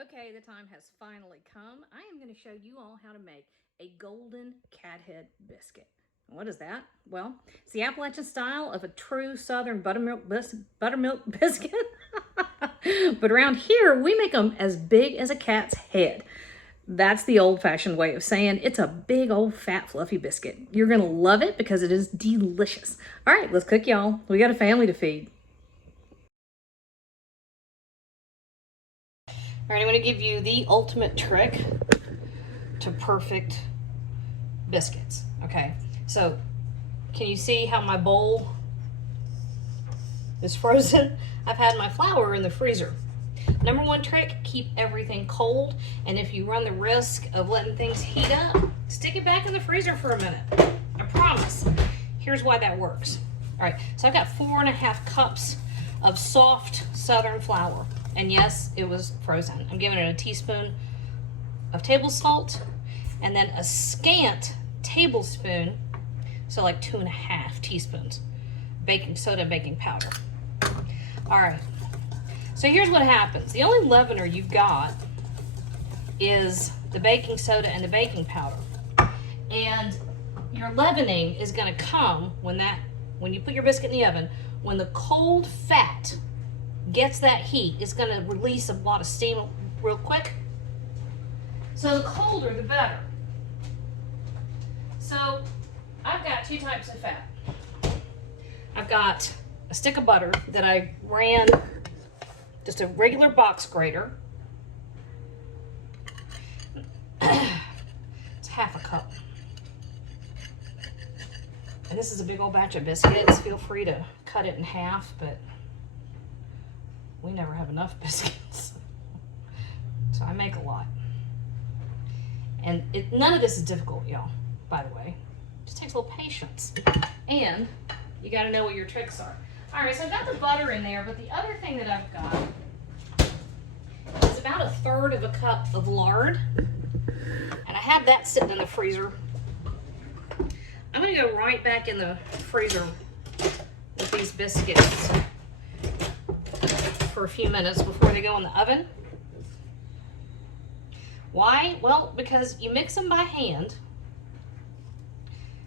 Okay, the time has finally come. I am going to show you all how to make a golden cathead biscuit. What is that? Well, it's the Appalachian style of a true Southern buttermilk biscuit. But around here, we make them as big as a cat's head. That's the old-fashioned way of saying it's a big old fat fluffy biscuit. You're going to love it because it is delicious. All right, let's cook, y'all. We got a family to feed. All right, I'm going to give you the ultimate trick to perfect biscuits. Okay, so can you see how my bowl is frozen? I've had my flour in the freezer. Number one trick, keep everything cold. And if you run the risk of letting things heat up, stick it back in the freezer for a minute. I promise. Here's why that works. All right, so I've got 4.5 cups of soft Southern flour. And yes, it was frozen. I'm giving it a teaspoon of table salt and then a scant tablespoon, so like 2.5 teaspoons, baking soda, baking powder. All right, so here's what happens. The only leavener you've got is the baking soda and the baking powder. And your leavening is gonna come when you put your biscuit in the oven, when the cold fat gets that heat, it's going to release a lot of steam real quick. So the colder, the better. So I've got 2 types of fat. I've got a stick of butter that I ran just a regular box grater. It's 1/2 cup. And this is a big old batch of biscuits. Feel free to cut it in half, but we never have enough biscuits. So I make a lot. And none of this is difficult, y'all, by the way. It just takes a little patience. And you gotta know what your tricks are. All right, so I've got the butter in there, but the other thing that I've got is about 1/3 cup of lard. And I have that sitting in the freezer. I'm gonna go right back in the freezer with these biscuits for a few minutes before they go in the oven. Why? Well, because you mix them by hand.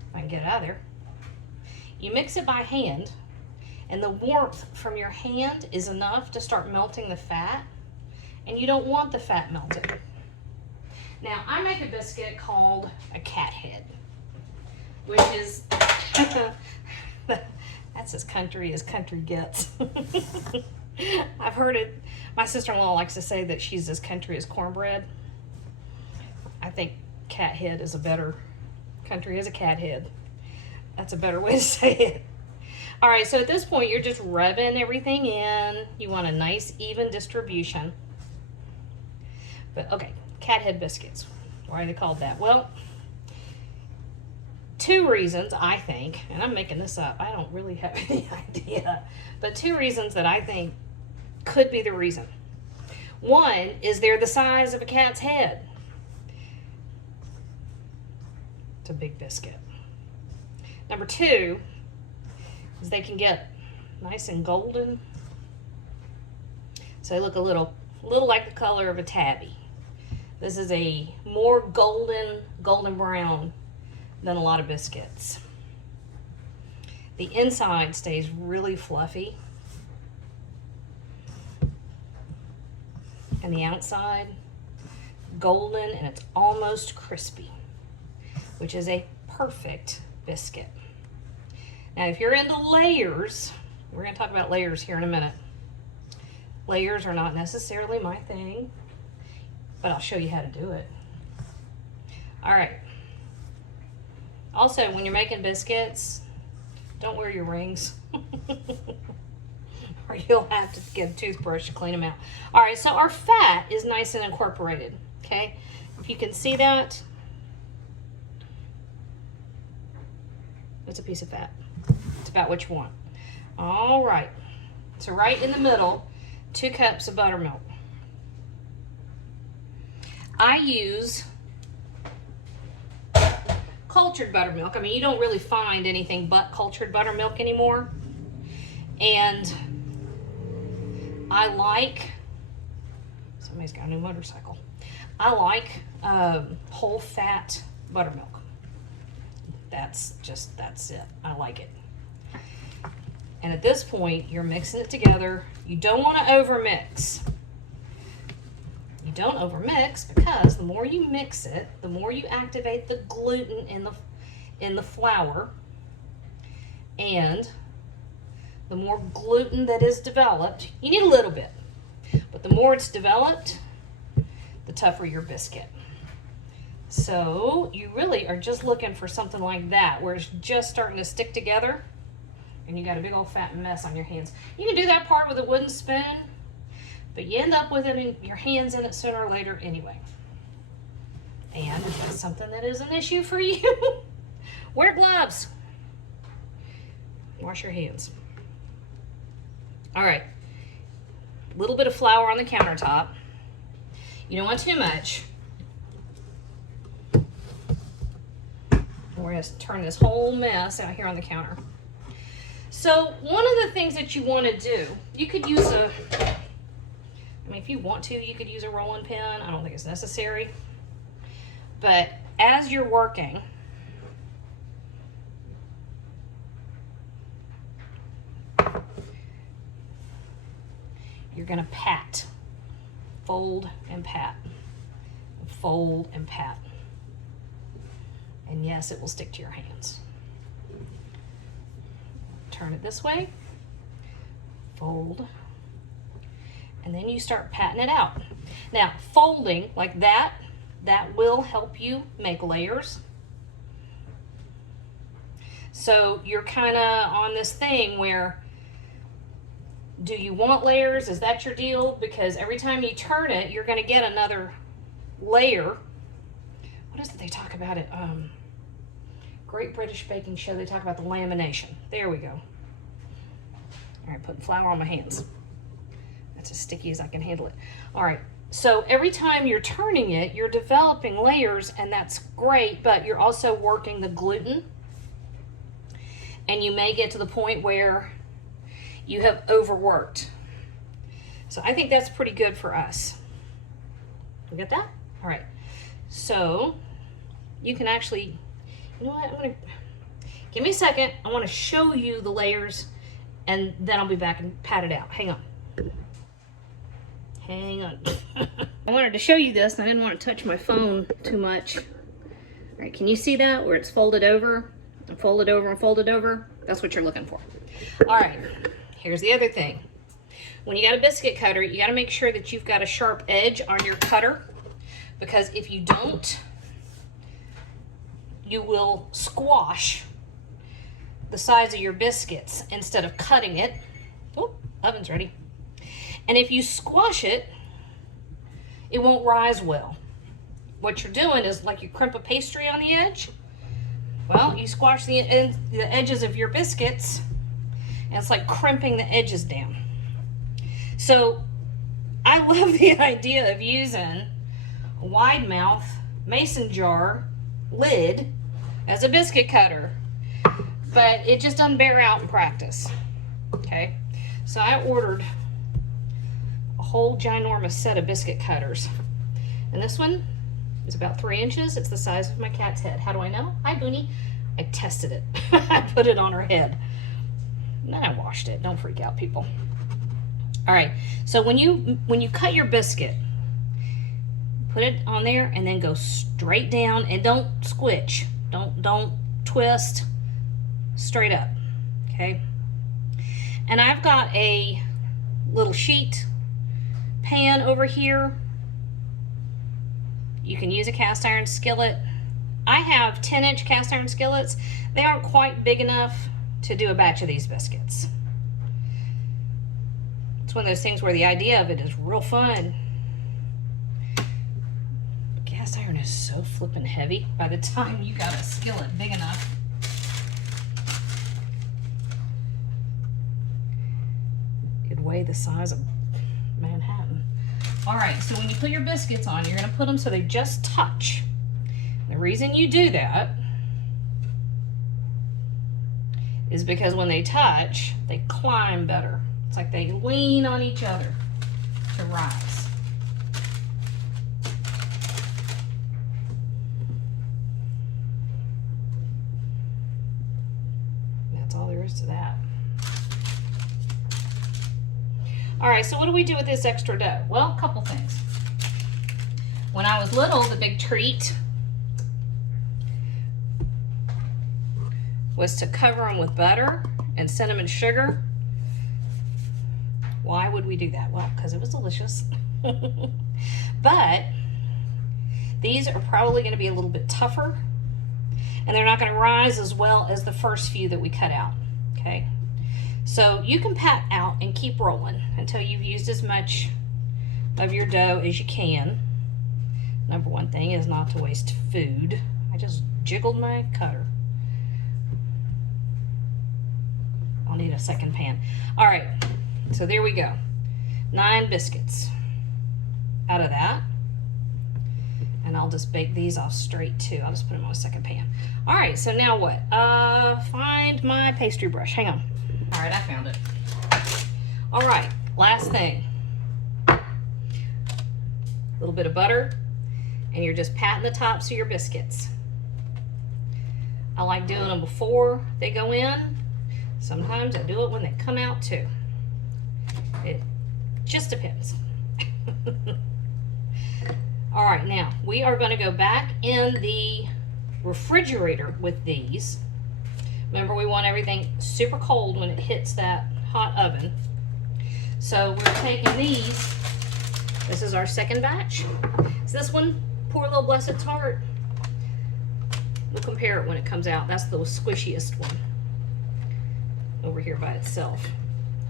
If I can get it out of there. You mix it by hand, and the warmth from your hand is enough to start melting the fat, and you don't want the fat melted. Now, I make a biscuit called a cathead, which is that's as country gets. I've heard it. My sister-in-law likes to say that she's as country as cornbread. I think cathead is a better, country as a cathead. That's a better way to say it. All right, so at this point, you're just rubbing everything in. You want a nice, even distribution. But okay, cathead biscuits. Why are they called that? Well, 2 reasons, I think, and I'm making this up. I don't really have any idea, but 2 reasons that I think could be the reason. One is they're the size of a cat's head. It's a big biscuit. Number 2 is they can get nice and golden. So they look a little like the color of a tabby. This is a more golden brown than a lot of biscuits. The inside stays really fluffy, and the outside golden, and it's almost crispy, which is a perfect biscuit. Now, if you're into layers, we're going to talk about layers here in a minute. Layers are not necessarily my thing, but I'll show you how to do it. All right. Also, when you're making biscuits, don't wear your rings. Or you'll have to get a toothbrush to clean them out. All right, so our fat is nice and incorporated, okay? If you can see that, it's a piece of fat. It's about what you want. All right, so right in the middle, 2 cups of buttermilk. I use cultured buttermilk. I mean, you don't really find anything but cultured buttermilk anymore. And I like, so Somebody's got a new motorcycle. I like whole fat buttermilk. That's it. I like it. And at this point, you're mixing it together. You don't want to overmix. You don't overmix because the more you mix it, the more you activate the gluten in the flour, and the more gluten that is developed. You need a little bit, but the more it's developed, the tougher your biscuit. So you really are just looking for something like that, where it's just starting to stick together and you got a big old fat mess on your hands. You can do that part with a wooden spoon, but you end up with it in your hands in it sooner or later anyway. And if that's something that is an issue for you, wear gloves. Wash your hands. All right, a little bit of flour on the countertop. You don't want too much. We're gonna turn this whole mess out here on the counter. So one of the things that you want to do, you could use if you want to, you could use a rolling pin. I don't think it's necessary. But as you're working, you're gonna pat, fold and pat, fold and pat. And yes, it will stick to your hands. Turn it this way, fold, and then you start patting it out. Now, folding like that will help you make layers. So you're kind of on this thing where, do you want layers? Is that your deal? Because every time you turn it, you're going to get another layer. What is it they talk about it? Great British Baking Show, they talk about the lamination. There we go. All right, putting flour on my hands. That's as sticky as I can handle it. All right, so every time you're turning it, you're developing layers, and that's great, but you're also working the gluten. And you may get to the point where you have overworked. So I think that's pretty good for us. You get that? All right. So you can actually, you know what, give me a second. I want to show you the layers, and then I'll be back and pat it out. Hang on. Hang on. I wanted to show you this, and I didn't want to touch my phone too much. All right, can you see that, where it's folded over and folded over and folded over? That's what you're looking for. All right, here's the other thing. When you got a biscuit cutter, you got to make sure that you've got a sharp edge on your cutter, because if you don't, you will squash the size of your biscuits instead of cutting it. Oh, oven's ready. And if you squash it, it won't rise well. What you're doing is, like you crimp a pastry on the edge. Well, you squash the edges of your biscuits, and it's like crimping the edges down. So I love the idea of using a wide mouth mason jar lid as a biscuit cutter, but it just doesn't bear out in practice. Okay, so I ordered a whole ginormous set of biscuit cutters, and this one is about 3 inches. It's the size of my cat's head. How do I know? Hi, Boonie. I tested it. I put it on her head, and then I washed it. Don't freak out, people. All right, so when you cut your biscuit, put it on there and then go straight down, and don't squitch. Don't twist, straight up, okay? And I've got a little sheet pan over here. You can use a cast iron skillet. I have 10-inch cast iron skillets. They aren't quite big enough to do a batch of these biscuits. It's one of those things where the idea of it is real fun. Cast iron is so flippin' heavy by the time you got a skillet big enough. It'd weigh the size of Manhattan. All right, so when you put your biscuits on, you're gonna put them so they just touch. The reason you do that is because when they touch, they climb better. It's like they lean on each other to rise. Here's to that. All right, so what do we do with this extra dough? Well, a couple things. When I was little, the big treat was to cover them with butter and cinnamon sugar. Why would we do that? Well, because it was delicious. But these are probably going to be a little bit tougher, and they're not going to rise as well as the first few that we cut out, okay? So you can pat out and keep rolling until you've used as much of your dough as you can. Number one thing is not to waste food. I just jiggled my cutter. I'll need a second pan. All right, so there we go. 9 biscuits out of that. And I'll just bake these off straight too. I'll just put them on a second pan. All right, so now what? Find my pastry brush. Hang on. All right, I found it. All right, last thing. A little bit of butter, and you're just patting the tops of your biscuits. I like doing them before they go in. Sometimes I do it when they come out too. It just depends. All right, now we are going to go back in the refrigerator with these. Remember, we want everything super cold when it hits that hot oven. So we're taking these. This is our second batch. Is this one, Poor Little Blessed Tart? We'll compare it when it comes out. That's the squishiest one over here by itself.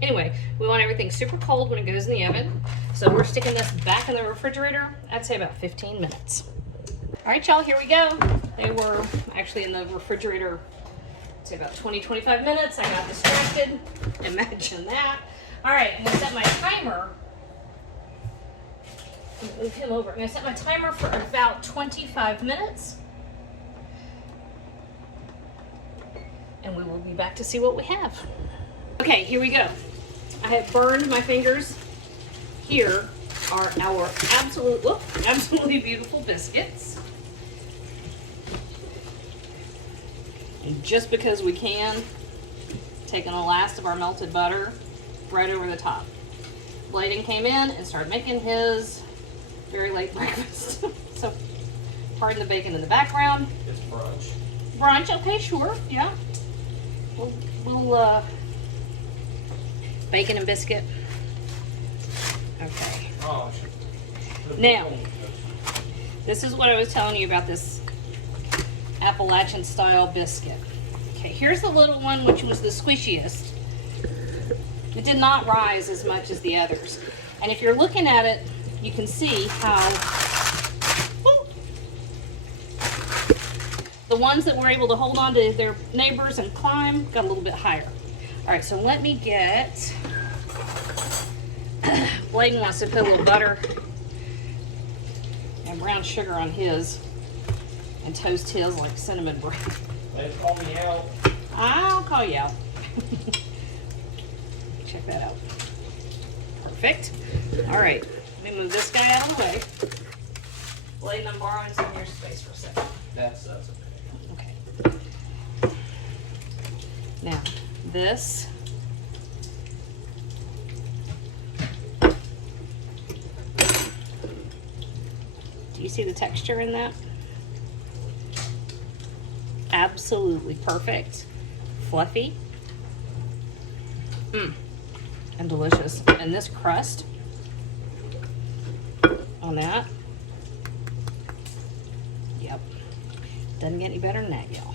Anyway, we want everything super cold when it goes in the oven. So we're sticking this back in the refrigerator, I'd say about 15 minutes. All right, y'all, here we go. They were actually in the refrigerator, I'd say about 20-25 minutes. I got distracted. Imagine that. All right, I'm gonna set my timer. Move him over. I'm gonna set my timer for about 25 minutes. And we will be back to see what we have. Okay, here we go. I have burned my fingers. Here are our absolutely beautiful biscuits. And just because we can, taking the last of our melted butter right over the top. Bladen came in and started making his very late breakfast. So, pardon the bacon in the background. It's brunch. Brunch, okay, sure, yeah. We'll bacon and biscuit. Okay. Oh, now, this is what I was telling you about this Appalachian style biscuit. Okay, here's the little one, which was the squishiest. It did not rise as much as the others. And if you're looking at it, you can see how the ones that were able to hold on to their neighbors and climb got a little bit higher. All right, so let me get, Bladen wants to put a little butter and brown sugar on his and toast his like cinnamon bread. They call me out. I'll call you out. Check that out. Perfect. All right, let me move this guy out of the way. Bladen, I'm borrowing some of your space for a second. That's okay. Okay. Now, this do you see the texture in that? Absolutely perfect. Fluffy. And delicious. And this crust on that, yep, doesn't get any better than that, y'all.